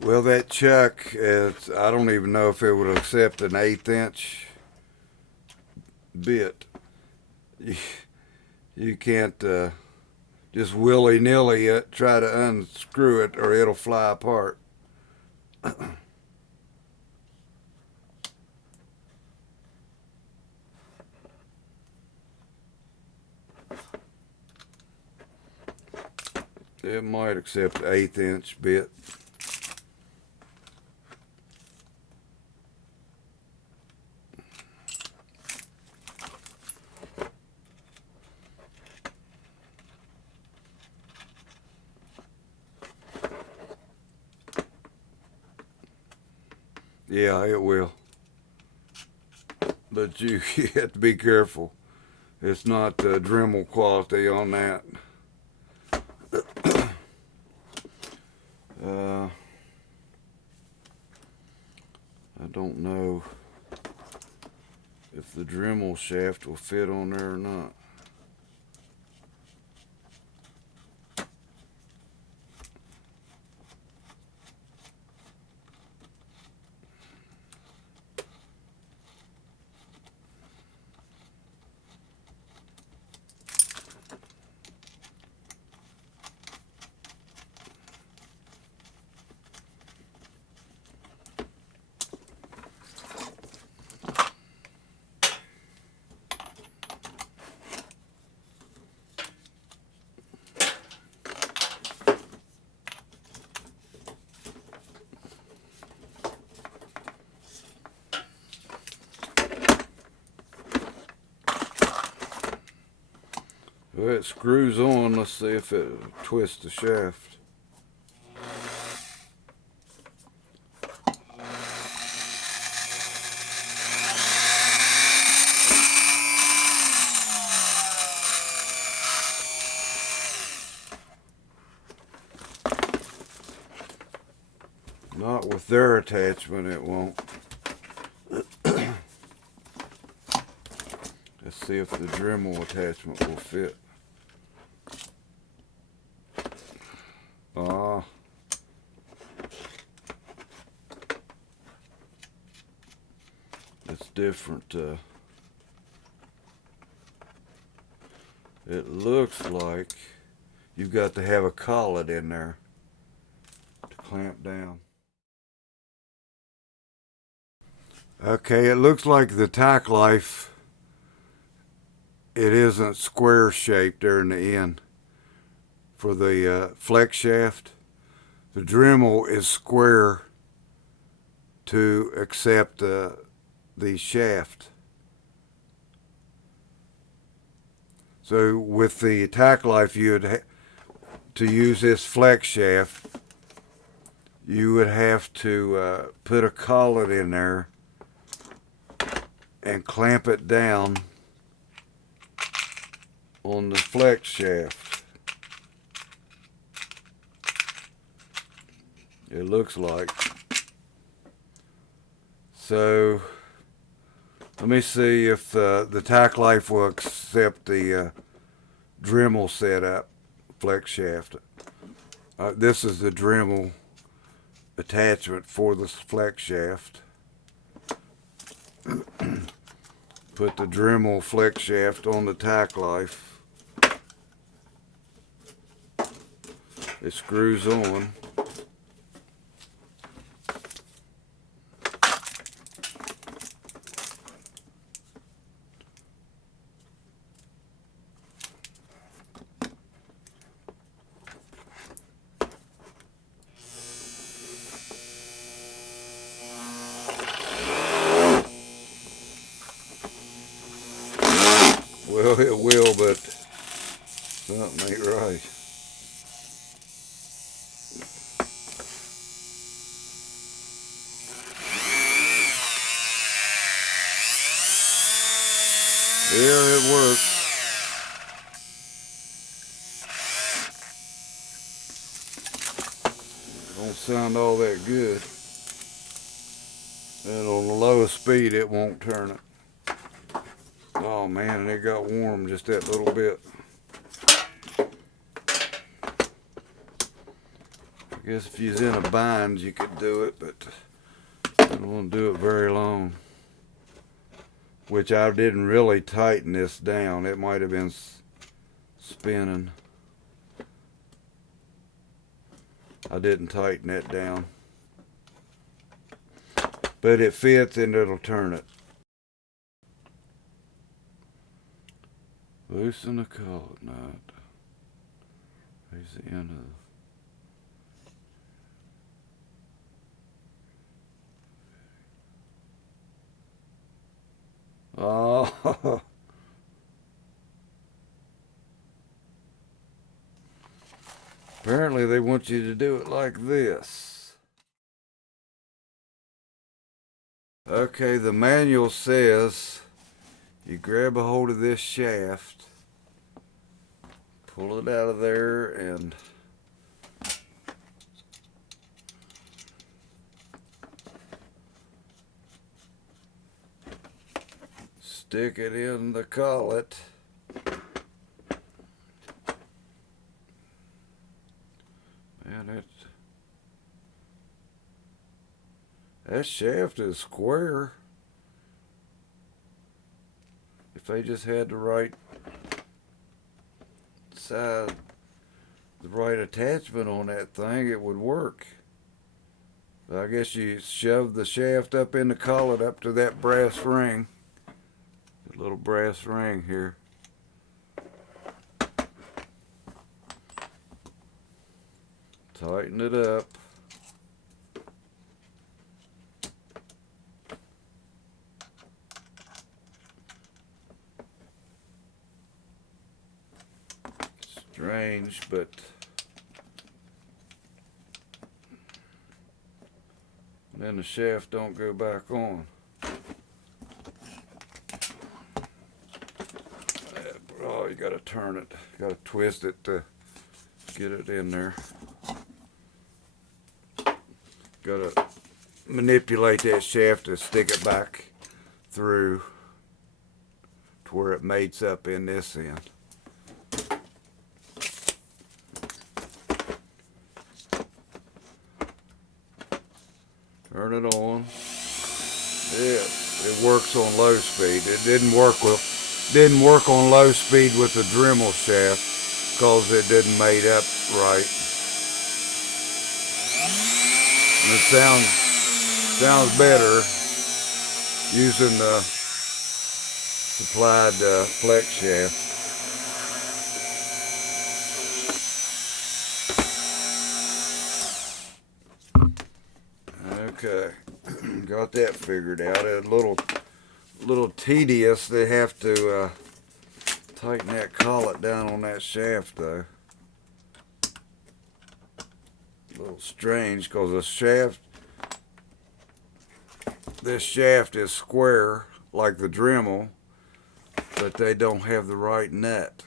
Well, that chuck, I don't even know if it would accept an 1/8 inch bit. You can't just willy-nilly try to unscrew it or it'll fly apart. It might accept an 1/8 inch bit. Yeah, it will. But you have to be careful. It's not Dremel quality on that. I don't know if the Dremel shaft will fit on there or not. Well, it screws on. Let's see if it twists the shaft. Not with their attachment, it won't. Let's see if the Dremel attachment will fit. It's different. It looks like you've got to have a collet in there to clamp down. Okay, it looks like the Tacklife, it isn't square shaped there in the end for the flex shaft. The Dremel is square to accept the shaft. So with the Tacklife, to use this flex shaft, you would have to put a collet in there and clamp it down on the flex shaft. It looks like. So let me see if the Tacklife will accept the Dremel setup flex shaft. This is the Dremel attachment for the flex shaft. Put the Dremel flex shaft on the Tacklife. It screws on. Well, it will, but something ain't right. Yeah, it works. Don't sound all that good. And on the lowest speed, it won't turn it. Oh man, and it got warm just that little bit. guess if you was in a bind you could do it, but I don't want to do it very long. Which I didn't really tighten this down. It might have been spinning. I didn't tighten it down. But it fits and it'll turn it. Loosen the collet nut. Here's the end of Oh, apparently they want you to do it like this. Okay, the manual says you grab a hold of this shaft, pull it out of there, and stick it in the collet. Man, that shaft is square. If they just had the right side, the right attachment on that thing, it would work. But I guess you shove the shaft up in the collet up to that brass ring. The little brass ring here. Tighten it up. Strange, but then the shaft don't go back on. Oh, you gotta turn it. You gotta twist it to get it in there. Gotta manipulate that shaft to stick it back through to where it mates up in this end. Turn it on. Yes, it works on low speed. It didn't work on low speed with the Dremel shaft because it didn't mate up right. And it sounds better using the supplied flex shaft. Okay, got that figured out. It's a little tedious. They have to tighten that collet down on that shaft though. A little strange because this shaft is square like the Dremel, but they don't have the right nut.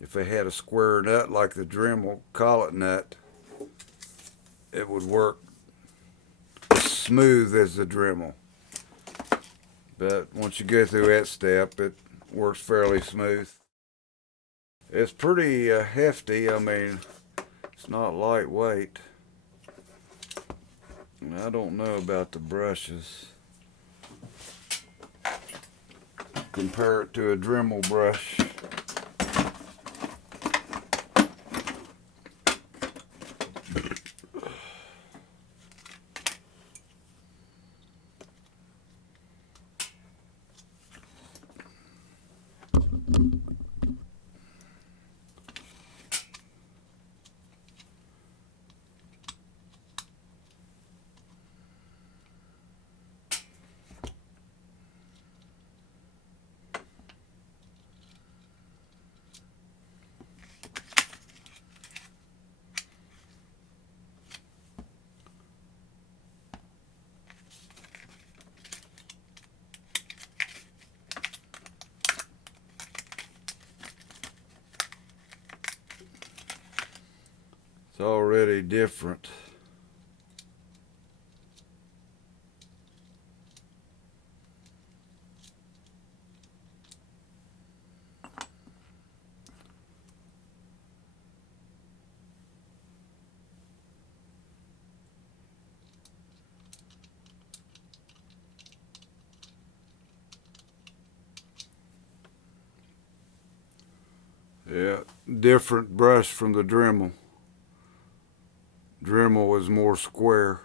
If they had a square nut like the Dremel collet nut, it would work as smooth as the Dremel. But once you go through that step, it works fairly smooth. It's pretty hefty. I mean, it's not lightweight. And I don't know about the brushes. Compare it to a Dremel brush. It's already different. Yeah, different brush from the Dremel. Dremel is more square.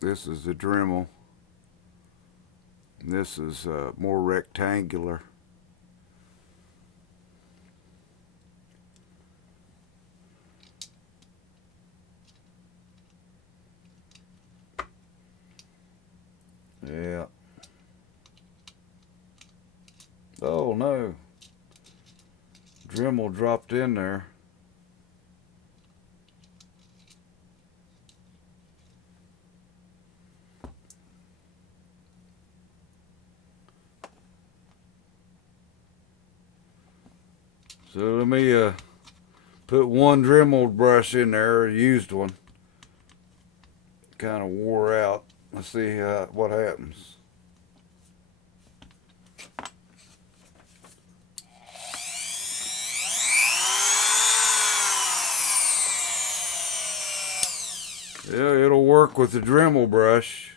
This is the Dremel. This is more rectangular. Yeah. Oh no. Dremel dropped in there. So let me put one Dremel brush in there, a used one. Kind of wore out. Let's see what happens. Yeah, it'll work with the Dremel brush.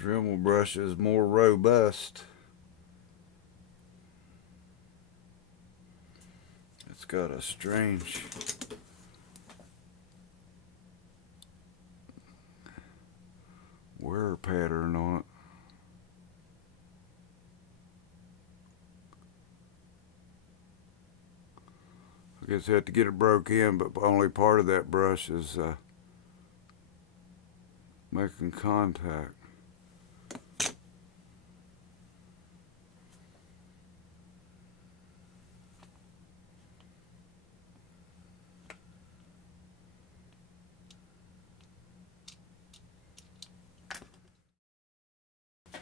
Dremel brush is more robust. It's got a strange wear pattern on it. I guess I have to get it broke in, but only part of that brush is making contact.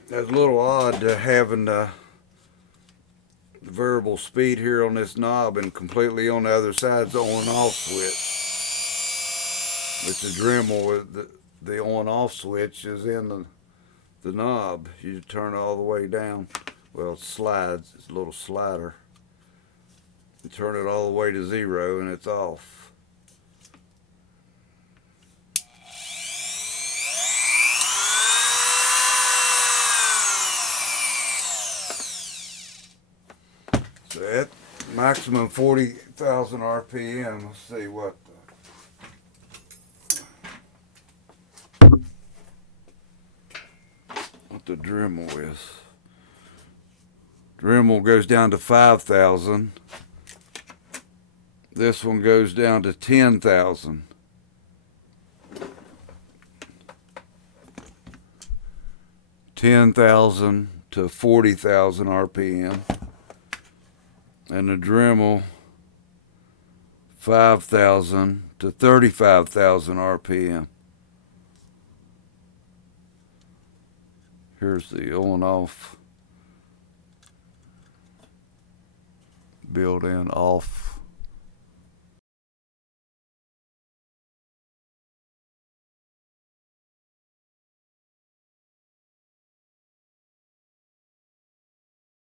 That's a little odd having the variable speed here on this knob and completely on the other side's the on off switch. With the Dremel, the on off switch is in the knob. You turn it all the way down. Well, it slides, it's a little slider. You turn it all the way to 0 and it's off. So at maximum 40,000 RPM, let's see what the Dremel is. Dremel goes down to 5,000. This one goes down to 10,000. $10,000 to 40,000 RPM. And the Dremel 5,000 to 35,000 RPM. Here's the on off, built in off.